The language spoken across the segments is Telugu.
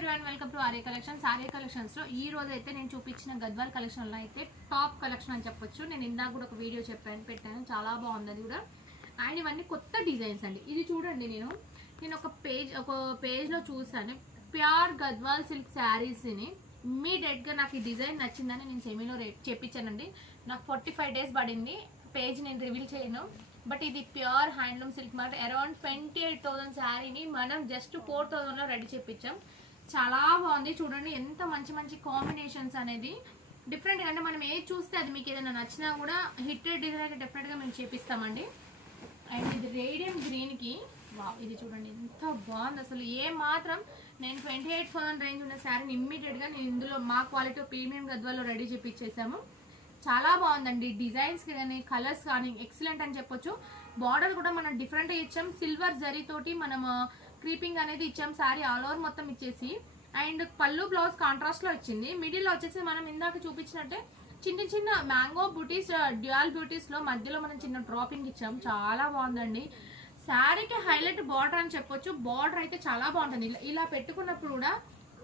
Everyone welcome to Arya collections లో ఈ రోజు అయితే నేను చూపించిన గద్వాల్ కలెక్షన్ లో అయితే టాప్ కలెక్షన్ అని చెప్పొచ్చు. నేను ఇందాక కూడా ఒక వీడియో పెట్టాను, చాలా బాగుంది అది కూడా. అండ్ ఇవన్నీ కొత్త డిజైన్స్ అండి. ఇది చూడండి, నేను ఒక పేజ్ లో చూసాను ప్యూర్ గద్వాల్ సిల్క్ శారీస్ ని. ఇమ్మీడియట్ గా నాకు ఈ డిజైన్ నచ్చిందని నేను సెమీలో చెప్పించానండి. నాకు 45 days పడింది. పేజ్ నేను రివీల్ చేయను, బట్ ఇది ప్యూర్ హ్యాండ్లూమ్ సిల్క్ మాట. అరౌండ్ 28,000 శారీని మనం జస్ట్ 4,000 లో రెడీ చేపించాం. చాలా బాగుంది చూడండి, ఎంత మంచి మంచి కాంబినేషన్స్ అనేది డిఫరెంట్. అంటే మనం ఏది చూస్తే అది మీకు ఏదైనా నచ్చినా కూడా హిట్టెడ్ డిజైన్ అయితే డెఫినెట్ గా మేము చేపిస్తామండి. అండ్ ఇది రేడియం గ్రీన్ కి ఇది చూడండి ఎంత బాగుంది అసలు. ఏ మాత్రం నేను 28,000 రేంజ్ ఉన్న శారీని ఇమ్మీడియట్ గా నేను ఇందులో మా క్వాలిటీ ప్రీమియం గద్వాల్లో రెడీ చేపించేసాము. చాలా బాగుందండి. డిజైన్స్ కానీ కలర్స్ కానీ ఎక్సలెంట్ అని చెప్పొచ్చు. బార్డర్ కూడా మనం డిఫరెంట్ ఇచ్చాం, సిల్వర్ జరీ తోటి మనం క్రీపింగ్ అనేది ఇచ్చాం. శారీ ఆల్ ఓవర్ మొత్తం ఇచ్చేసి, అండ్ పళ్ళు బ్లౌజ్ కాంట్రాస్ట్ లో వచ్చింది. మిడిల్ లో వచ్చేసి మనం ఇందాక చూపించినట్టే చిన్న చిన్న మ్యాంగో బ్యూటీస్, డ్యూయల్ బ్యూటీస్ లో మధ్యలో మనం చిన్న డ్రాపింగ్ ఇచ్చాం. చాలా బాగుందండి. శారీకి హైలైట్ బార్డర్ అని చెప్పొచ్చు. బార్డర్ అయితే చాలా బాగుంటుంది. ఇలా పెట్టుకున్నప్పుడు కూడా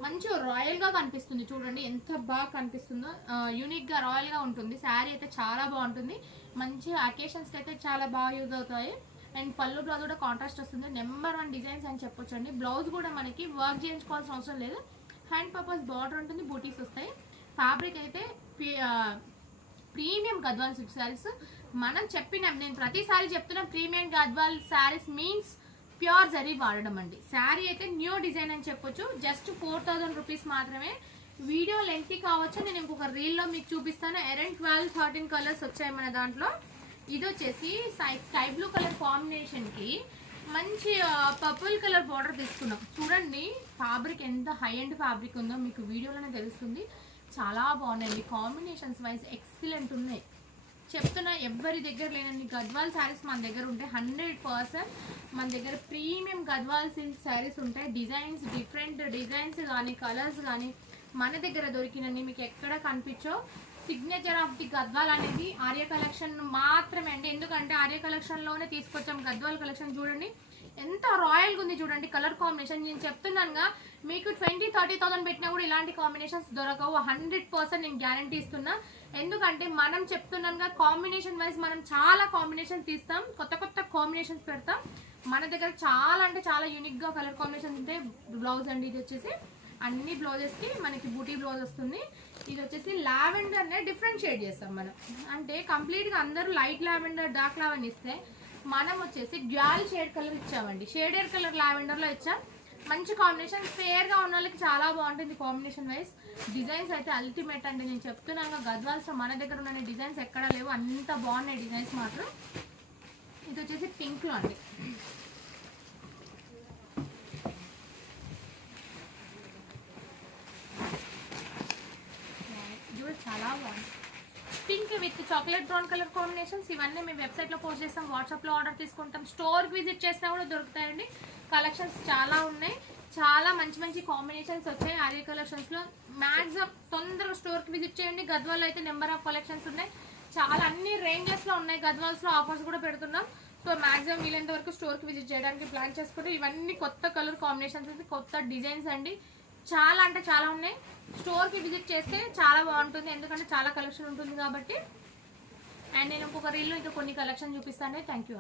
మంచి రాయల్ గా కనిపిస్తుంది. చూడండి ఎంత బాగా కనిపిస్తుందో, యూనిక్ గా రాయల్ గా ఉంటుంది. శారీ అయితే చాలా బాగుంటుంది. మంచి అకేషన్స్ అయితే చాలా బాగా యూజ్ అవుతాయి. అండ్ పళ్ళు బ్లౌజ్ కూడా కాంట్రాస్ట్ వస్తుంది. నెంబర్ 1 డిజైన్స్ అని చెప్పొచ్చు అండి. బ్లౌజ్ కూడా మనకి వర్క్ చేయించుకోవాల్సిన అవసరం లేదు. హ్యాండ్ పర్పస్ బార్డర్ ఉంటుంది, బూటీస్ వస్తాయి. ఫ్యాబ్రిక్ అయితే ప్రీమియం గద్వాల్ సిల్క్ శారీస్. మనం నేను ప్రతిసారి చెప్తున్నా, premium Gadwal saris means pure zari వాడడం అండి. శారీ అయితే న్యూ డిజైన్ అని చెప్పొచ్చు. జస్ట్ 4,000 రూపీస్ మాత్రమే. వీడియో లెంగ్తీ కావచ్చు, నేను ఇంకొక రీల్ లో మీకు చూపిస్తాను. అరౌండ్ 12-13 కలర్స్ వచ్చాయి మన దాంట్లో. ఇది వచ్చేసి స్కై బ్లూ కలర్ కాంబినేషన్ కి మంచి పర్పుల్ కలర్ బార్డర్ తీసుకున్నాం. చూడండి ఫ్యాబ్రిక్ ఎంత హై అండ్ ఫ్యాబ్రిక్ ఉందో మీకు వీడియోలోనే తెలుస్తుంది. చాలా బాగున్నాయండి. కాంబినేషన్స్ వైజ్ ఎక్సలెంట్ ఉన్నాయి. చెప్తున్నా, ఎవరి దగ్గర లేనండి గద్వాల్ శారీస్ మన దగ్గర ఉంటాయి. 100% మన దగ్గర ప్రీమియం గద్వాల్ సిల్క్ శారీస్ ఉంటాయి. డిజైన్స్, డిఫరెంట్ డిజైన్స్ కానీ కలర్స్ కానీ మన దగ్గర దొరికినండి. మీకు ఎక్కడ కనిపించో. సిగ్నేచర్ ఆఫ్ ది గద్వాల్ అనేది ఆర్య కలెక్షన్ మాత్రమే అండి. ఎందుకంటే ఆర్య కలెక్షన్ లోనే తీసుకొచ్చాం గద్వాల్ కలెక్షన్. చూడండి ఎంత రాయల్గా ఉంది చూడండి కలర్ కాంబినేషన్. నేను చెప్తున్నానుగా, మీకు 20-30,000 పెట్టినా కూడా ఇలాంటి కాంబినేషన్స్ దొరకవు. 100% నేను గ్యారంటీ ఇస్తున్నా. ఎందుకంటే మనం చెప్తున్నానుగా, కాంబినేషన్ వైజ్ మనం చాలా కాంబినేషన్ తీస్తాం, కొత్త కొత్త కాంబినేషన్స్ పెడతాం. మన దగ్గర చాలా అంటే చాలా యూనిక్ గా కలర్ కాంబినేషన్స్ ఉంటాయి. బ్లౌజ్ అండి, ఇది వచ్చేసి అన్ని బ్లౌజెస్ కి మనకి బూటీ బ్లౌజ్ వస్తుంది. ఇది వచ్చేసి లావెండర్ నే డిఫరెంట్ షేడ్ చేస్తాం మనం. అంటే కంప్లీట్ గా అందరూ లైట్ లావెండర్, డార్క్ లావెండర్ ఇస్తే మనం వచ్చేసి డ్యూయల్ షేడ్ కలర్ ఇచ్చామండి. షేడెడ్ కలర్ లావెండర్ లో ఇచ్చాం. మంచి కాంబినేషన్, ఫేర్ గా ఉన్న వాళ్ళకి చాలా బాగుంటుంది కాంబినేషన్ వైజ్. డిజైన్స్ అయితే అల్టిమేట్ అండి. నేను చెప్తున్నాను, గద్వాల్స్ మన దగ్గర ఉన్న డిజైన్స్ ఎక్కడా లేవు, అంత బాగున్నాయి డిజైన్స్ మాత్రం. ఇది వచ్చేసి పింక్ లో అండి. చాలా బాగుంది. Pink with chocolate brown colour combinations. ఇవన్నీ మేము వెబ్సైట్ లో పోస్ట్ చేస్తాం, వాట్సాప్ లో ఆర్డర్ తీసుకుంటాం. స్టోర్ విజిట్ చేసినా కూడా దొరుకుతాయండి. కలెక్షన్స్ చాలా ఉన్నాయి. చాలా మంచి మంచి కాంబినేషన్స్ వచ్చాయి ఆర్య కలెక్షన్స్ లో. మాక్సిమం తొందరగా స్టోర్ కి విజిట్ చేయండి. గద్వాల్ అయితే నెంబర్ ఆఫ్ కలెక్షన్స్ ఉన్నాయి. చాలా అన్ని రేంజెస్ లో ఉన్నాయి. గద్వాల్స్ లో ఆఫర్స్ కూడా పెడుతున్నాం. సో మాక్సిమం వీలైనంత వరకు స్టోర్ కి విజిట్ చేయడానికి ప్లాన్ చేసుకుంటే, ఇవన్నీ కొత్త కలర్ కాంబినేషన్స్, కొత్త డిజైన్స్ అండి. చాలా అంటే చాలా ఉన్నాయి. స్టోర్ కి విజిట్ చేస్తే చాలా బాగుంటుంది, ఎందుకంటే చాలా కలెక్షన్ ఉంటుంది కాబట్టి. అండ్ నేను ఇంకొక రీల్ లో ఇంకా కొన్ని కలెక్షన్ చూపిస్తాను. Thank you.